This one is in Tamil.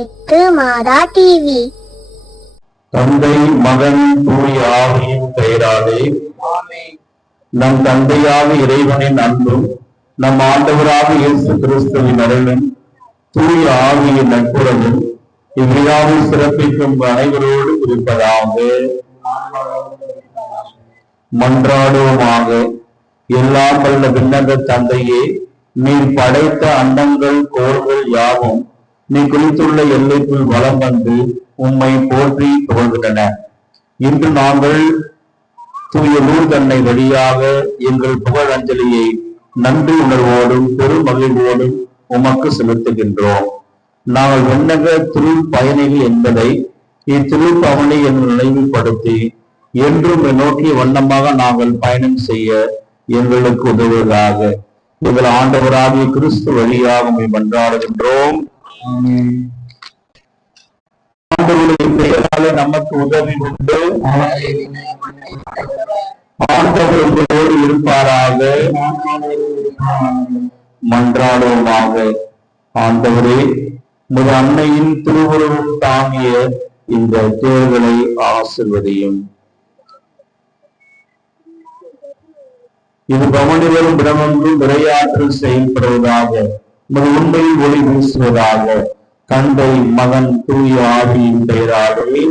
எட்டு மாதா டிவி. தந்தை மகன் தூய ஆவியின் பெயராலே நம் தந்தையாக இறைவனின் அன்பும் நம் ஆண்டவராக இயேசு கிறிஸ்துவின் அருளும் தூய ஆவியின் நட்புறவும் இவ்விழாவை சிறப்பிக்கும் அனைவரோடு இருப்பதாக. மன்றாடுவோமாக. எல்லாம் வல்ல விண்ணக தந்தையே, நீர் படைத்த அண்டங்கள் கோள்கள் யாவும் நீ குறித்துள்ள எல்லைக்குள் வலம் வந்து உம்மை போற்றி புகழ்கின்றன. இன்று நாங்கள் தூய நூல்தன்னை வழியாக எங்கள் புகழ் அஞ்சலியை நன்றி உணர்வோடும் பெரும் மகிழ்வோடும் உமக்கு செலுத்துகின்றோம். நாங்கள் விண்ணக திரு பயணிகள் என்பதை இத்திரு பவனி என்று நினைவுபடுத்தி என்றும் நோக்கிய வண்ணமாக நாங்கள் பயணம் செய்ய எங்களுக்கு உதவுவதாக. எங்கள் ஆண்டவராகிய கிறிஸ்து வழியாக மன்றாடுகின்றோம். ஆண்டவருடைய பெயராலே நமக்கு உதவி உண்டு. ஆண்டவர் உங்களோடு இருப்பாராக. மன்றாடுவோமாக. ஆண்டவரே, உமது அன்னையின் திருவுருவம் தாங்கிய இந்த தேர்தலை ஆசிர்வதியும். இது பவனிவரும் இடமெங்கும் விரையாற்றல் செயல்படுவதாக. உமது உண்மையில் ஒளி வீசுவதாக. தந்தை மகன் தூய ஆவியின் பெயராகவே.